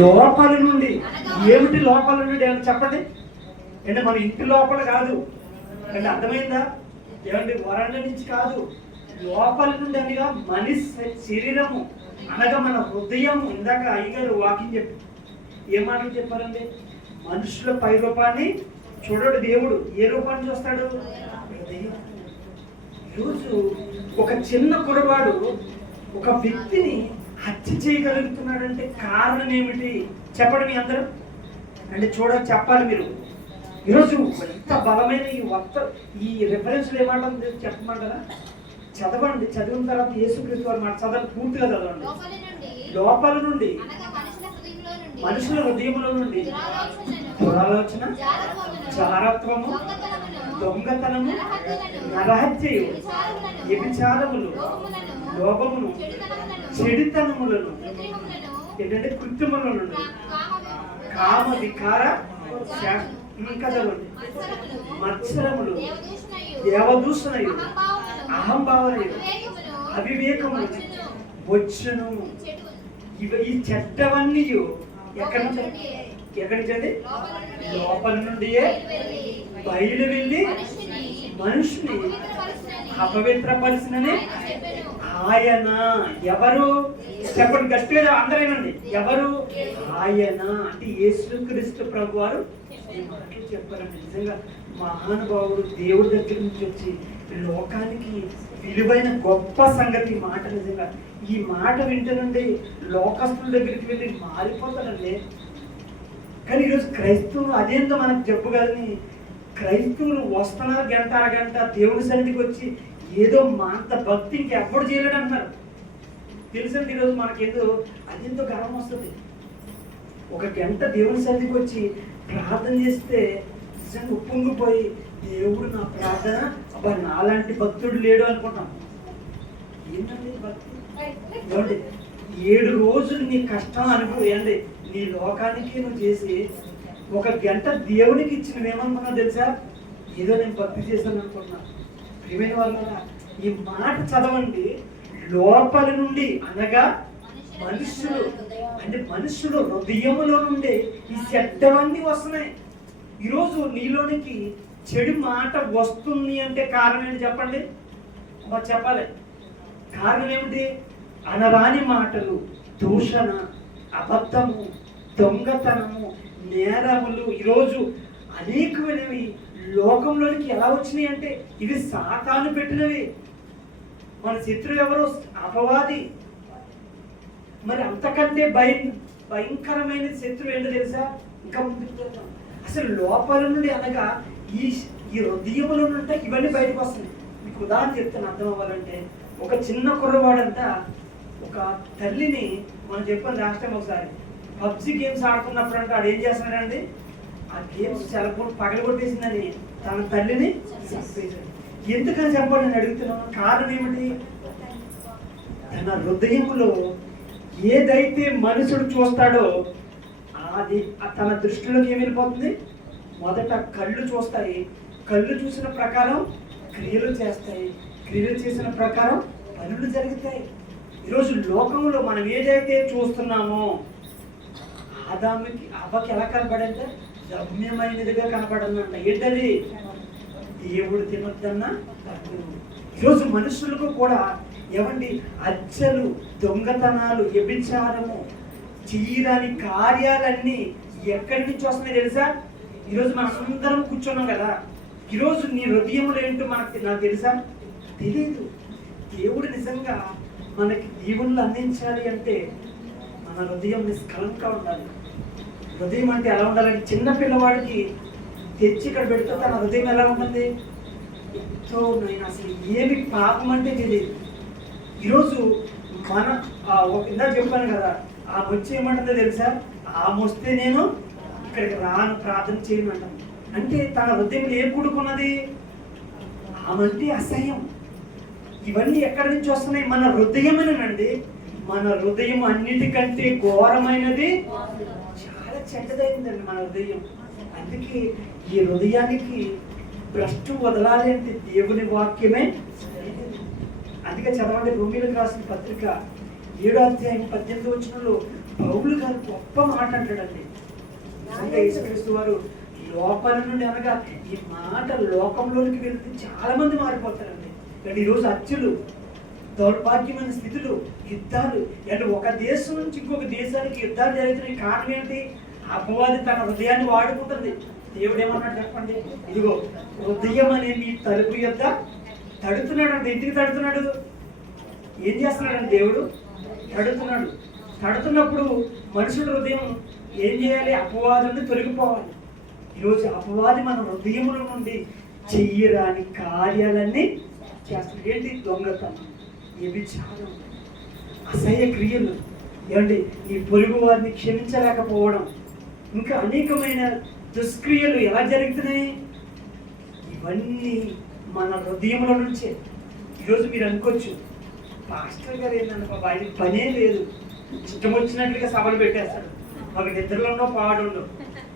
లోపల నుండి. ఏమిటి లోపల నుండి అని చెప్పండి. అంటే మన ఇంటి లోపల కాదు అంటే, అర్థమైందా? ఏమంటే వరండ నుంచి కాదు, లోపల నుండి అనగా మనిషి శరీరము అనగా మన హృదయం. ఇందాక అయ్యగారు వాకింగ్ చెప్పి ఏ మాటలు చెప్పారండి? మనుషుల పై రూపాన్ని చూడడు దేవుడు, ఏ రూపాన్ని చూస్తాడు? హృదయం. ఈరోజు ఒక చిన్న కురవాడు ఒక వ్యక్తిని హత్య చేయగలుగుతున్నాడంటే కారణం ఏమిటి చెప్పండి మీ అందరూ. అంటే చెప్పాలి మీరు. ఈరోజు ఎంత బలమైన ఈ రిఫరెన్స్లు ఏమంటుంది చెప్పమంటారా? చదవండి, చదివిన తర్వాత యేసుక్రీస్తు వారి మాట చదవండి, పూర్తిగా చదవండి. లోపల నుండి మనుషుల హృదయంలో నుండి దురాలోచన, జారత్వము, దొంగతనము, నరహత్యయు, వ్యభిచారములు, లోభమును, చెడితనములను, ఏంటంటే కృత్రిముల నుండి, కామ వికార, ఇంకా చదవండి, మత్సరములు, దేవదూషణయు, అహంభావనయు, అవివేకములు వచ్చును. ఈ చెడ్డవన్నీ ఎక్కడి నుంచండి? లోపల నుండియే బయలు వెళ్ళి మనుషుని అపవిత్రపరిచినని ఆయన. ఎవరు చెప్పండి గట్టిగా అందరేనండి. ఎవరు? ఆయన అంటే యేసుక్రీస్తు ప్రభు వారు ఈ మాటలు చెప్పారండి. నిజంగా మహానుభావుడు దేవుడి దగ్గర నుంచి వచ్చి లోకానికి విలువైన గొప్ప సంగతి మాట. నిజంగా ఈ మాట వింటనండి లోకస్తుల దగ్గరికి వెళ్ళి మారిపోతారండి. కానీ ఈరోజు క్రైస్తవులు అదేందో మనకు చెప్పు కానీ, క్రైస్తవులు వస్తున్నారు గంట అరగంట దేవుడి సన్నిధికి వచ్చి ఏదో అంత భక్తి ఇంకెప్పుడు చేయలేడు అంటారు. తెలుసండి ఈరోజు మనకేదో అదేంతో గర్వం వస్తుంది. ఒక గంట దేవుడి సన్నిధికి వచ్చి ప్రార్థన చేస్తే నిజంగా ఉప్పొంగిపోయి దేవుడు నా ప్రార్థన అబ్బా నాలాంటి భక్తుడు లేడు అనుకుంటాం. ఏంటండి భక్తి? 7 రోజులు నీ కష్టం అనుభవండి, నీ లోకానికి నువ్వు చేసి ఒక గంట దేవునికి ఇచ్చిన ఏమనుకున్నా తెలుసా? ఏదో నేను భక్తి చేశాను అనుకున్నా. ప్రియమైన వాళ్ళ ఈ మాట చదవండి. లోపల నుండి అనగా మనుషులు హృదయములో నుండి ఈ చెడ్డవన్నీ వస్తున్నాయి. ఈరోజు నీలోనికి చెడు మాట వస్తుంది అంటే కారణం ఏంటి చెప్పండి? చెప్పాలి. కారణం ఏమిటి? అనరాని మాటలు, దూషణ, అబద్ధము, దొంగతనము, నేరములు. ఈరోజు అనేకమైనవి లోకంలోనికి ఎలా వచ్చినాయి అంటే ఇవి సాతాను పెట్టినవి. మన శత్రువు ఎవరో? అపవాది. మరి అంతకంటే భయంకరమైన శత్రువు ఏంటో తెలుసా? ఇంకా ముందుకు అసలు లోపల నుండి అనగా ఈ హృదయముల నుండి ఇవన్నీ బయటకు వస్తాయి. మీకు ఉదాహరణ చెప్తాను అర్థం అవ్వాలంటే. ఒక చిన్న కుర్రవాడంట ఒక తల్లిని, మనం చెప్పాను లాస్ట్ టైం ఒకసారి, పబ్జి గేమ్స్ ఆడుతున్నప్పుడు అంటే వాడు ఏం చేస్తున్నాడండి, ఆ గేమ్స్ పగలగొట్టేసిందని తన తల్లిని చంపేశాడు. ఎందుకని చెప్పండి నేను అడుగుతున్నాను. కారణం ఏమిటి? తన హృదయములో ఏదైతే మనుషుడు చూస్తాడో అది తన దృష్టిలోకి ఏమి వెళ్ళిపోతుంది? మొదట కళ్ళు చూస్తాయి, కళ్ళు చూసిన ప్రకారం క్రియలు చేస్తాయి, క్రియలు చేసిన ప్రకారం పనులు జరుగుతాయి. ఈరోజు లోకంలో మనం ఏదైతే చూస్తున్నామో అవ్వకి ఎలా కనపడంటే రమ్యమైనదిగా కనపడిందంట. ఏంటది? దేవుడు తినొద్దన్న. ఈరోజు మనుషులకు కూడా ఏమండి హత్యలు, దొంగతనాలు, వ్యభిచారము, చేయరాని కార్యాలన్నీ ఎక్కడి నుంచి వస్తున్నాయి తెలుసా? ఈరోజు మనం అందరం కూర్చున్నాం కదా. ఈరోజు నీ హృదయంలో ఏంటో నాకు తెలుసా? తెలియదు. దేవుడు నిజంగా మనకి దీవుళ్ళు అందించాలి అంటే మన హృదయం నిష్కలంగా ఉండాలి. హృదయం అంటే ఎలా ఉండాలంటే చిన్న పిల్లవాడికి తెచ్చి ఇక్కడ పెడితే తన హృదయం ఎలా ఉంటుంది? ఎంతో నేను అసలు ఏమి పాపం అంటే తెలియదు. ఈరోజు మన ఇందా చెప్పాను కదా, ఆమె వచ్చి ఏమంటుందో తెలుసా? ఆమె వస్తే నేను ఇక్కడికి రాను, ప్రార్థన చేయమంటాను. అంటే తన హృదయంలో ఏం కూడుకున్నది? ఆమె అంటే అసహ్యం. ఇవన్నీ ఎక్కడి నుంచి వస్తున్నాయి? మన హృదయమేనండి. మన హృదయం అన్నిటికంటే ఘోరమైనది, చాలా చెడ్డదైందండి మన హృదయం. అందుకే ఈ హృదయానికి భ్రష్టు వదలాలి అంటే దేవుని వాక్యమే. అందుకే చదవండి, రోమీయులకు రాసిన పత్రిక 7వ అధ్యాయం 18వ వచనంలో పౌలు గారు గొప్ప మాట అంటాడండి. నిజంగా యేసుక్రీస్తు వారు లోపల నుండి అనగా ఈ మాట లోకంలోనికి వెళ్తే చాలా మంది మారిపోతారండి. కానీ ఈరోజు హత్యలు, దౌర్భాగ్యమైన స్థితులు, యుద్ధాలు, అంటే ఒక దేశం నుంచి ఇంకొక దేశానికి యుద్ధాలు జరుగుతున్నాయి. కారణం ఏంటి? అపవాది తన హృదయాన్ని వాడుకుంటుంది. దేవుడు ఏమన్నాడు చెప్పండి? ఇదిగో హృదయం అనే మీ తలుపు యొద్ద తడుతున్నాడు అంటే ఎందుకు తడుతున్నాడు? ఏం చేస్తున్నాడండి? దేవుడు తడుతున్నాడు. తడుతున్నప్పుడు మనుషుల హృదయం ఏం చేయాలి? అపవాదుని తొలగిపోవాలి. ఈరోజు అపవాది మన హృదయముల నుండి చెయ్యరాని కార్యాలన్నీ చేస్తాడు. ఏంటి? దొంగతనం, వ్యభిచారం, అసహ్య క్రియలు, ఏమండి ఈ పొరుగు వారిని క్షమించలేకపోవడం, ఇంకా అనేకమైన దుష్క్రియలు ఎలా జరుగుతున్నాయి? ఇవన్నీ మన హృదయంలో నుంచే. ఈరోజు మీరు అనుకోవచ్చు, పాస్టర్ గారు ఏంటంటే ఆయనకి పనే లేదు, ఇష్టం వచ్చినట్లుగా సభలు పెట్టేస్తాడు, మాకు నిద్రలో పాడుండవు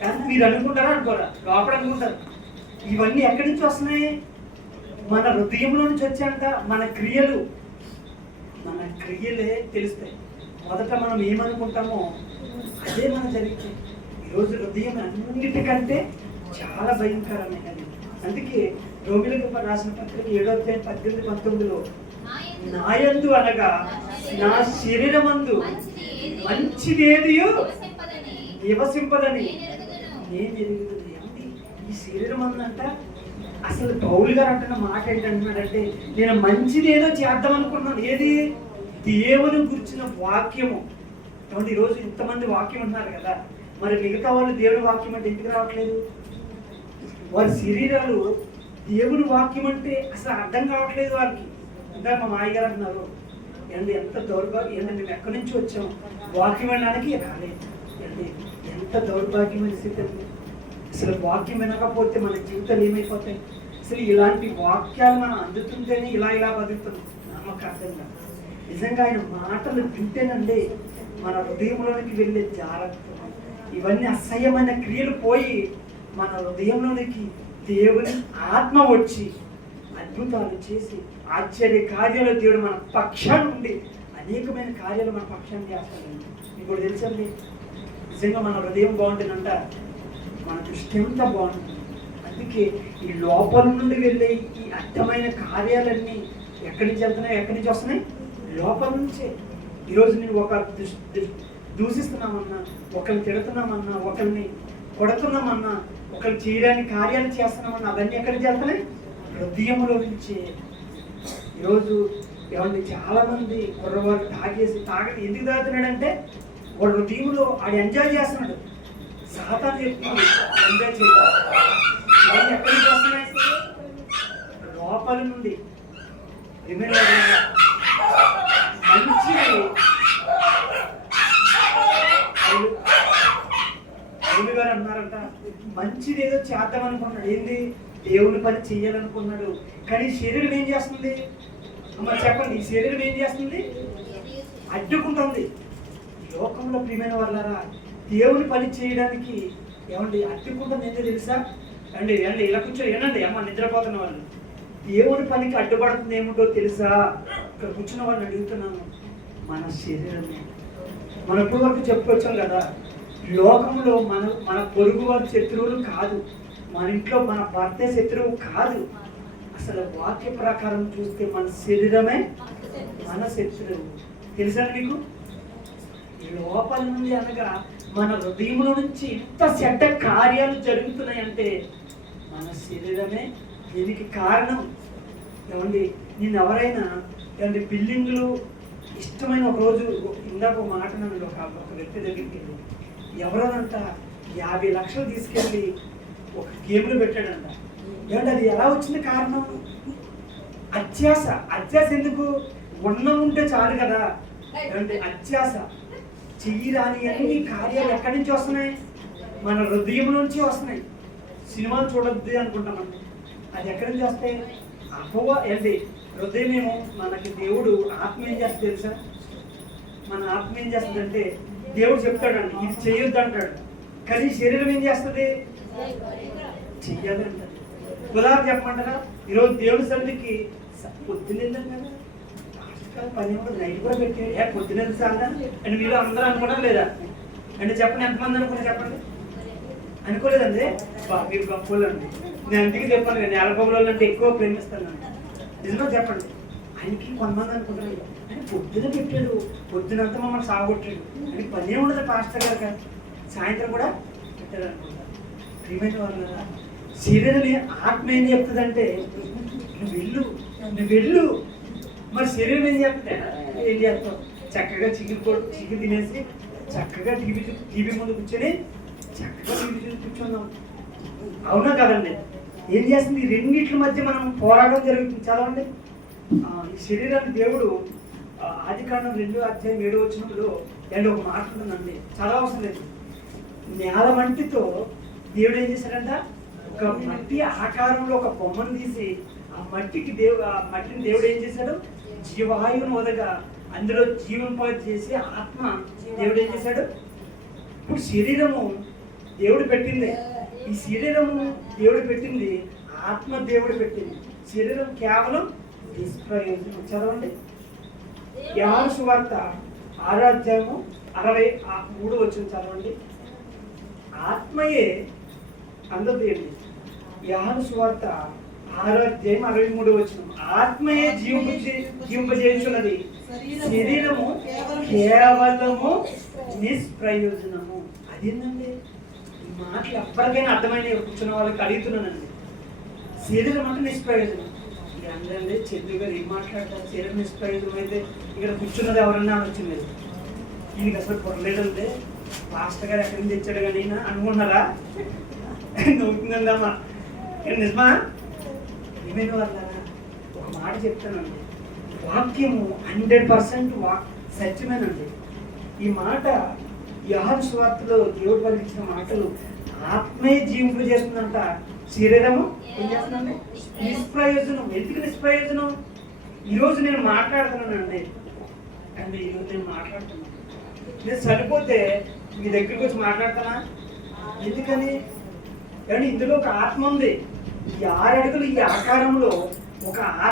కానీ మీరు అనుకుంటారా? అనుకోరా? లోపల అనుకుంటారు. ఇవన్నీ ఎక్కడి నుంచి వస్తున్నాయి? మన హృదయంలో నుంచి వచ్చాయంట. మన క్రియలే తెలుస్తాయి. మొదట మనం ఏమనుకుంటామో అదే మనం జరిగితే. ఈరోజు హృదయం అన్నిటికంటే చాలా భయంకరమైనది. అందుకే రోమిలకు రాసిన పత్రిక 7:18-19 నాయందు అనగా నా శరీరమందు మంచిదేదియో నివసింపదని నేను ఎరుగుతుంది. అంటే ఈ శరీరం అందంట అసలు పౌలు గారు అంటున్న మాట ఏంటంటున్నాడంటే, నేను మంచిది ఏదో చేద్దాం అనుకున్నాను. ఏది? దేవుని గురించిన వాక్యము. కాబట్టి ఈరోజు ఇంతమంది వాక్యం ఉన్నారు కదా, మరి మిగతా వాళ్ళు దేవుని వాక్యం అంటే ఎందుకు రావట్లేదు? వారి శరీరాలు దేవుని వాక్యం అంటే అసలు అర్థం కావట్లేదు వారికి. ఇంకా మా మాయగారు అంటున్నారు, ఏంటి ఎంత దౌర్భాగ్యం, ఏంటంటే మేము ఎక్కడి నుంచి వచ్చాము, వాక్యం వినడానికి రాలేదు. అంటే ఎంత దౌర్భాగ్యమైన స్థితి అండి. అసలు వాక్యం వినకపోతే మన జీవితాలు ఏమైపోతాయి? అసలు ఇలాంటి వాక్యాలు మనం అందుతుంటేనే ఇలా బతుకుతున్నాం. నమ్మకం అర్థం కాదు. నిజంగా ఆయన మాటలు వింటేనండి మన హృదయంలోనికి వెళ్ళే జాగ్రత్త, ఇవన్నీ అసహ్యమైన క్రియలు పోయి మన హృదయంలోనికి దేవుని ఆత్మ వచ్చి అద్భుతాలు చేసి ఆశ్చర్య కార్యాలు దేవుడు మన పక్షాన్ని ఉండి అనేకమైన కార్యాలు మన పక్షాన్ని చేస్తాడండి. ఇప్పుడు తెలుసండి, నిజంగా మన హృదయం బాగుంటుందంట, మన దృష్టి అంతా బాగుంటుంది. అందుకే ఈ లోపల నుండి వెళ్ళే ఈ అర్థమైన కార్యాలన్నీ ఎక్కడి నుంచి వెళ్తున్నాయి? ఎక్కడి నుంచి వస్తున్నాయి? లోపల నుంచే. ఈరోజు నేను ఒక దూషిస్తున్నామన్నా, ఒకరిని తిడుతున్నామన్నా, ఒకరిని కొడుతున్నామన్నా, ఒకరు చేయడానికి కార్యాలు చేస్తున్నామన్నా, అవన్నీ ఎక్కడి నుంచి వెళ్తున్నాయి? హృదయంలో నుంచే. ఈరోజు ఏమంటే చాలా మంది కుర్రవారు తాగటి ఎందుకు తాగుతున్నాడంటే వాడు హృదయంలో ఆడు ఎంజాయ్ చేస్తున్నాడు. సాతాను చెప్తుంది ఎంజాయ్ చేయాలి. ఇవన్నీ ఎక్కడి నుంచి వస్తున్నాయి? లోపల నుండి. మంచి దేవుని గారు అన్నారంట, మంచిది ఏదో చేద్దాం అనుకున్నాడు. ఏంది? దేవుని పని చెయ్యాలనుకున్నాడు. కానీ శరీరం ఏం చేస్తుంది? మరి చెప్పండి, ఈ శరీరం ఏం చేస్తుంది? అడ్డుకుంటుంది. లోకంలో ప్రియమైన వాళ్ళారా, దేవుని పని చేయడానికి ఏమండి అడ్డుకుంటుంది ఏంటో తెలుసా? అండి ఇలా కూర్చొని ఏనండి అమ్మ నిద్రపోతున్న వాళ్ళు, దేవుని పనికి అడ్డుపడుతుంది ఏమిటో తెలుసా? ఇక్కడ కూర్చున్న వాళ్ళని అడుగుతున్నాను. మన శరీరమే. మనం ఎప్పటి వరకు చెప్పుకొచ్చాం కదా, లోకంలో మన పొరుగు వారి శత్రువులు కాదు, మన ఇంట్లో మన భర్త శత్రువు కాదు. అసలు వాక్య ప్రకారం చూస్తే మన శరీరమే మన శత్రువు. తెలుసా మీకు? లోపల నుండి అనగా మన హృదయంలో నుంచి ఇంత చెడ్డ కార్యాలు జరుగుతున్నాయంటే మన శరీరమే దీనికి కారణం. ఏమండి, నేను ఎవరైనా ఏమంటే బిల్డింగ్లు ఇష్టమైన ఒక రోజు ఇందాక ఒక మాట నన్ను ఒక వ్యక్తి దగ్గరికి వెళ్ళి ఎవరోనంట 50 లక్షలు తీసుకెళ్ళి ఒక గేమ్లో పెట్టాడంట. ఏమంటే అది ఎలా వచ్చింది? కారణం అత్యాస. అత్యాస ఎందుకు? ఉంటే చాలు కదా. ఏమంటే అత్యాస. చెయ్యరాని అన్ని కార్యాలు ఎక్కడి నుంచి వస్తున్నాయి? మన హృదయం నుంచి వస్తున్నాయి. సినిమాలు చూడొద్దు అనుకుంటామండి, అది ఎక్కడి నుంచి వస్తాయి? ఏంటి? హృదయం ఏమో మనకి దేవుడు ఆత్మ ఏం చేస్తుంది తెలుసా? మన ఆత్మ ఏం చేస్తుందంటే దేవుడు చెప్తాడండి ఇది చెయ్యొద్దు అంటాడు, కానీ శరీరం ఏం చేస్తుంది? చెయ్యాలి అంటాడు. ఉదాహరణ చెప్పమంటారా? ఈరోజు దేవుడి సన్నిధికి పొద్దున వెళ్ళాం కదా, పని ఉండదు, నైట్ కూడా పెట్టి పొద్దున చాలా అని మీరు అందరూ అనుకోవడం లేదా అంటే చెప్పండి, ఎంతమంది అనుకున్నా చెప్పండి. అనుకోలేదండి, మీరు గొప్పలు అండి. నేను అందుకే చెప్పాను కదా, నేలకొమ్మలు అంటే ఎక్కువ ప్రేమిస్తాను. నిజంగా చెప్పండి, ఆయనకి కొంతమంది అనుకుంటారు ఆయన పొద్దున పెట్టాడు, పొద్దునంతా మమ్మల్ని సాగొట్టాడు అని పనే ఉండదు పాస్టర్ గారు కాదు, సాయంత్రం కూడా పెట్టాడు అనుకుంటారు. ప్రియమైన వాళ్ళు కదా, శరీరం ఆత్మ ఏం చెప్తుందంటే నువ్వు వెళ్ళు. మరి శరీరం ఏం చెప్తా ఏం చేస్తావు? చక్కగా చికెన్ తినేసి చక్కగా టీవీ ముందు కూర్చొని చక్కగా టీవీ చూసి కూర్చున్నాం. అవునా కదండి? ఏం చేస్తుంది? ఈ రెండింటి మధ్య మనం పోరాటం జరుగుతుంది. చదవండి, ఈ శరీరాన్ని దేవుడు ఆదికాండం 2:7 అండ్ ఒక మాట ఉంటుందండి, చదవవసరం లేదు. నేల మట్టితో దేవుడు ఏం చేశాడంట? ఒక మట్టి ఆకారంలో ఒక బొమ్మను తీసి ఆ మట్టిని దేవుడు ఏం చేశాడు? జీవాయువును వదగా అందులో జీవింప చేసి ఆత్మ దేవుడు ఏం చేశాడు? ఇప్పుడు శరీరము దేవుడు పెట్టింది, ఈ శరీరము దేవుడు పెట్టింది, ఆత్మ దేవుడు పెట్టింది. శరీరం కేవలం నిష్ప్రయోజనం. చదవండి, యోహాను సువార్త 6:63 చదవండి. ఆత్మయే అందరూ తీయండి. యోహాను సువార్త 6:63 ఆత్మయే జీవింపజేయుచున్నది, శరీరము కేవలము నిష్ప్రయోజనము. అదేంటండి? ఈ మాటలు ఎప్పటికైనా అర్థమైన కూర్చున్న వాళ్ళకి అడుగుతున్నానండి. శరీరం అంటే నిష్ప్రయోజనం. అందరండి చంద్రు గారు ఏం మాట్లాడతారు? శరీరం నిష్ప్రయోజనం అయితే ఇక్కడ కూర్చున్నది ఎవరన్నా వచ్చింది, ఈయనకి అసలు పొరలేదంటే మాస్టర్ గారు ఎక్కడి నుంచి తెచ్చాడు కానీ అనుకుంటున్నారా? నవ్వుతుందమ్మా, నిజమా? ఏమైనా వాళ్ళ ఒక మాట చెప్తానండి, వాక్యము 100% సత్యమేనండి. ఈ మాట యోహాను సువార్తలో దేవుడు పలికించిన మాటలు ఆత్మే జీవింపు చేస్తుందంట, శరీరము ఏం చేస్తుందండి? నిష్ప్రయోజనం. ఎందుకు నిష్ప్రయోజనం? ఈరోజు నేను మాట్లాడుతున్నానండి, అండి ఈరోజు నేను మాట్లాడుతున్నాను, నేను చనిపోతే మీ దగ్గరికి వచ్చి మాట్లాడతానా? ఎందుకని? కానీ ఇందులో ఒక ఆత్మ ఉంది. ఈ 6 అడుగులు ఈ ఆకారంలో ఒక